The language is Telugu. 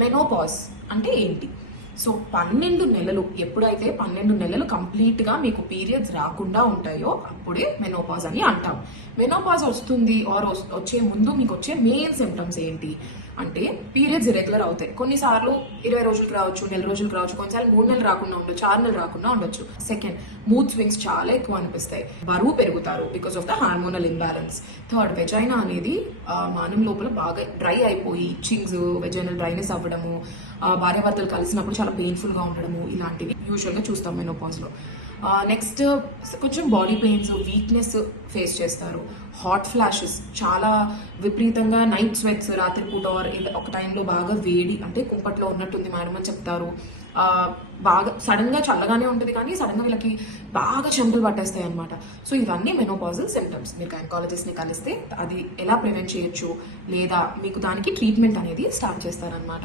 మెనోపాజ్ అంటే ఏంటి? సో 12 నెలలు, ఎప్పుడైతే 12 నెలలు కంప్లీట్గా మీకు పీరియడ్స్ రాకుండా ఉంటాయో అప్పుడే మెనోపాజ్ అని అంటాం. మెనోపాజ్ వస్తుంది ఆర్ వచ్చే ముందు మీకు వచ్చే మెయిన్ సిమ్టమ్స్ ఏంటి అంటే పీరియడ్స్ ఇరెగ్యులర్ అవుతాయి. కొన్నిసార్లు 20 రోజులకు రావచ్చు, నెల రోజులకు రావచ్చు, కొన్నిసార్లు 3 నెలలు రాకుండా ఉండొచ్చు, 6 నెలలు రాకుండా ఉండొచ్చు. సెకండ్, మూడ్ స్వింగ్స్ చాలా ఎక్కువ అనిపిస్తాయి, బరువు పెరుగుతారు because of the hormonal imbalance. Third, vagina అనేది మానం లోపల బాగా డ్రై అయిపోయి ఇచ్చింగ్స్, వెజైనల్ డ్రైనెస్ అవ్వడము, భార్యాభర్తలు కలిసినప్పుడు చాలా పెయిన్ఫుల్గా ఉండడము, ఇలాంటివి యూజువల్గా చూస్తాం మెనోపాజ్లో. నెక్స్ట్, కొంచెం బాడీ పెయిన్స్, వీక్నెస్ ఫేస్ చేస్తారు. హాట్ ఫ్లాషెస్, చాలా విపరీతంగా నైట్ స్వెట్స్, రాత్రిపూట ఒక టైంలో బాగా వేడి, అంటే కుంపట్లో ఉన్నట్టుంది మేడం అని చెప్తారు. బాగా సడన్గా చల్లగానే ఉంటుంది కానీ సడన్గా వీళ్ళకి బాగా చెమటలు పట్టేస్తాయి అనమాట. సో ఇవన్నీ మెనోపాజల్ సిమ్టమ్స్. మీరు గైనకాలజిస్ట్ని కలిస్తే అది ఎలా ప్రివెంట్ చేయొచ్చు లేదా మీకు దానికి ట్రీట్మెంట్ అనేది స్టార్ట్ చేస్తారనమాట.